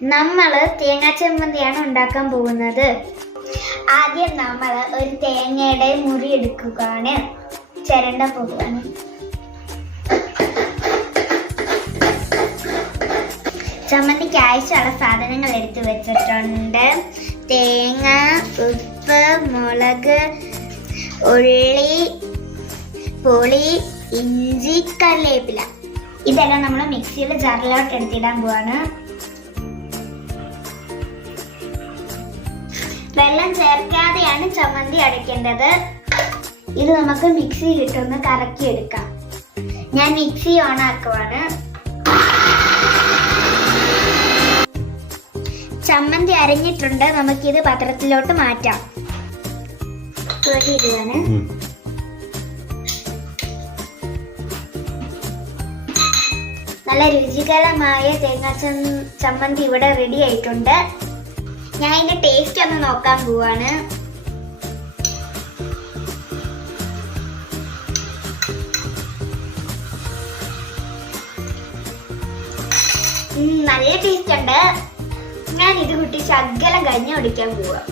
നമ്മൾ തേങ്ങാ ചമ്മന്തിയാണ് ഉണ്ടാക്കാൻ പോകുന്നത്. ആദ്യം നമ്മൾ ഒരു തേങ്ങയുടെ മുറി എടുക്കുകയാണ്, ചിരണ്ട പോകുകയാണ്. ചമ്മന്തിക്ക് ആവശ്യമുള്ള സാധനങ്ങൾ എടുത്തു വെച്ചിട്ടുണ്ട്. തേങ്ങ, ഉപ്പ്, മുളക്, ഉള്ളി, പുളി, ഇഞ്ചി, കറിവേപ്പില. ഇതെല്ലാം നമ്മൾ മിക്സിയുടെ ജാറിലോട്ട് എടുത്തിടാൻ പോവാണ്. വെള്ളം ചേർക്കാതെയാണ് ചമ്മന്തി അടയ്ക്കേണ്ടത്. ഇത് നമുക്ക് മിക്സിയിലിട്ടൊന്ന് കറക്കിയെടുക്കാം. ഞാൻ മിക്സി ഓൺ ആക്കുവാണ്. ചമ്മന്തി അരഞ്ഞിട്ടുണ്ട്. നമുക്കിത് പാത്രത്തിലോട്ട് മാറ്റാം. ഇടുവാണ്. നല്ല രുചികരമായ തേങ്ങാ ചമ്മന്തി ഇവിടെ റെഡി ആയിട്ടുണ്ട്. ഞാൻ ഇതിന്റെ ടേസ്റ്റ് ഒന്ന് നോക്കാൻ പോവാണ്. നല്ല ടേസ്റ്റ് ഉണ്ട്. ഞാൻ ഇത് കുട്ടി ശകലം കഞ്ഞി കുടിക്കാൻ പോവാ.